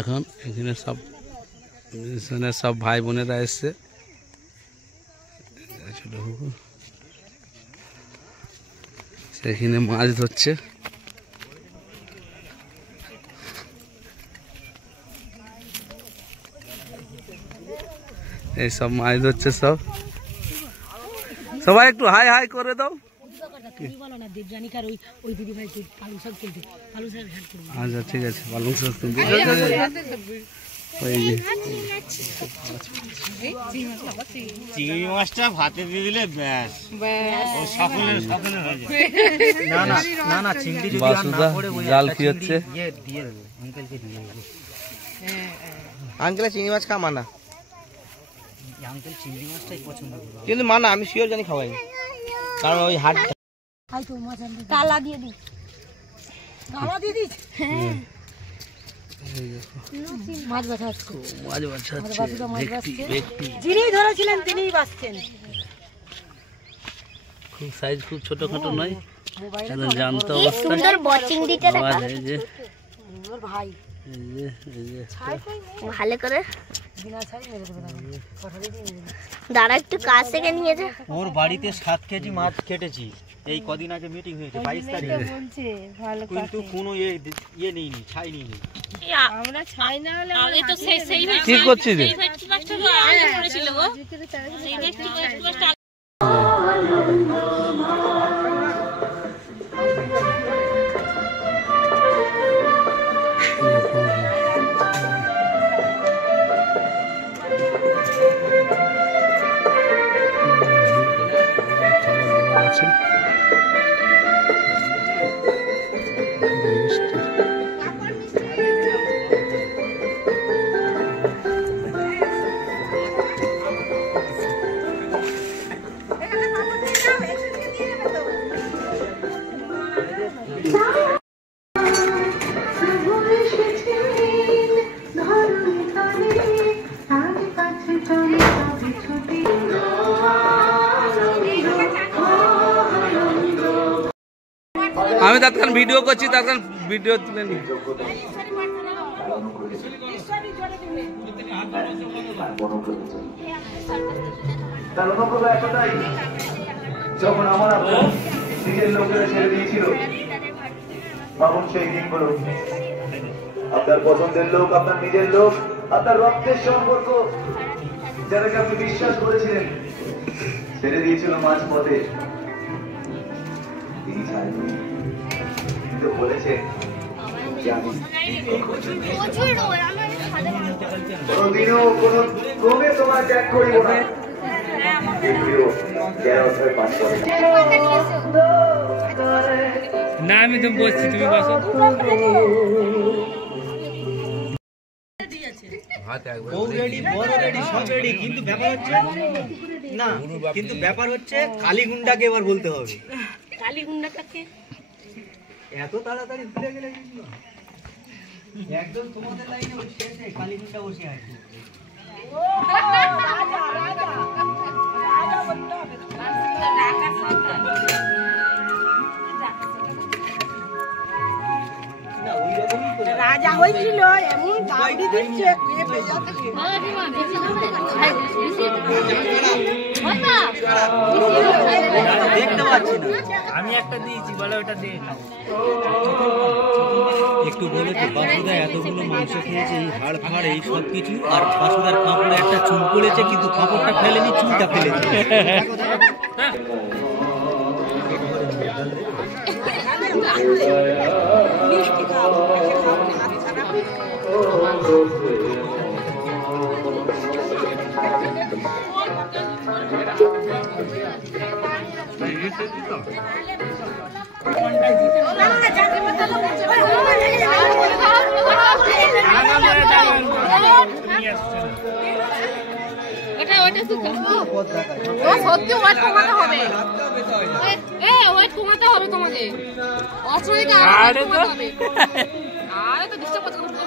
এখন এখানে সব ভাই বোনেরা এসছে, সেখানে মাছ ধরছে। এই সব মাছ ধরছে সব, সবাই একটু হাই হাই করে দাও। আচ্ছা ঠিক আছে, পালং শাক তুলতে চিংড়ি মাছটা ভাতে দিয়ে দিলে ব্যাস, জাল কি হচ্ছে? আঙ্কেল চিংড়ি মাছ খাওয়া মানা, কিন্তু মানা আমি শিওর জানি খাওয়াই, কারণ ওই হাট কালা দিয়ে দিই, মাছ বাছাচ্ছে, যিনি ধরেছিলেন তিনিই বাছছেন। খুব সাইজ খুব ছোটখাটো নয়, জানতে অবস্থা ভাই ভালো করে দাঁড়া একটু কাছ থেকে নিয়ে যা। ওর বাড়িতে 7 কেজি মাছ কেটেছি, এই কদিন আগে মিটিং হয়েছে 22 তারিখে, কিন্তু কোনো ইয়ে নেইনি, ছাই নেইনি। আমরা ছাই না হলে আগে তো সেই কি করছিস? আমি তৎক্ষণ ভিডিও করছি, তৎক্ষণ ভিডিও তুলে নি। যখন আমার নিজের লোকেরা ছেড়ে দিয়েছিল, তখন সেই দিনগুলো আপনার পছন্দের লোক, আপনার নিজের লোক, আপনার রক্তের সম্পর্ক, যাদেরকে আপনি বিশ্বাস করেছিলেন, ছেড়ে দিয়েছিল মাঝ পথে। তিনি কিন্তু বলেছেন কোনদিনও কোন ক্রমে তোমার ত্যাগ করিব না। না আমি তো বসছি, তুমি বসো। কিন্তু ব্যাপার হচ্ছে কালীগুন্ডাকে এবার বলতে হবে। কালীগুন্ডাটাকে এত তাড়াতাড়ি ভুলে গেলে একদম তোমাদের লাইনে শেষে কালীগুন্ডা বসে আছে। রাজা হয়েছিল এমন কাউরি দিচ্ছে, দেখতে পাচ্ছি না আমি একটা দিয়েছি, বলে ওটা দিয়ে একটু বলে তো। বাসুদা এতগুলো মাংস খেয়েছে, এই হাড় ফাড় এই সব কিছু, আর বাসুদার কাপড়ে একটা চুল পড়েছে, কিন্তু কাপড়টা ফেলেনি, চুলটা ফেলেছে। সত্যি ওয়েট কমাতে হবে, ওয়েট কমাতে হবে তোমাকে, অসুবিধা আরে তো ডিস্টার্ব করতে করতে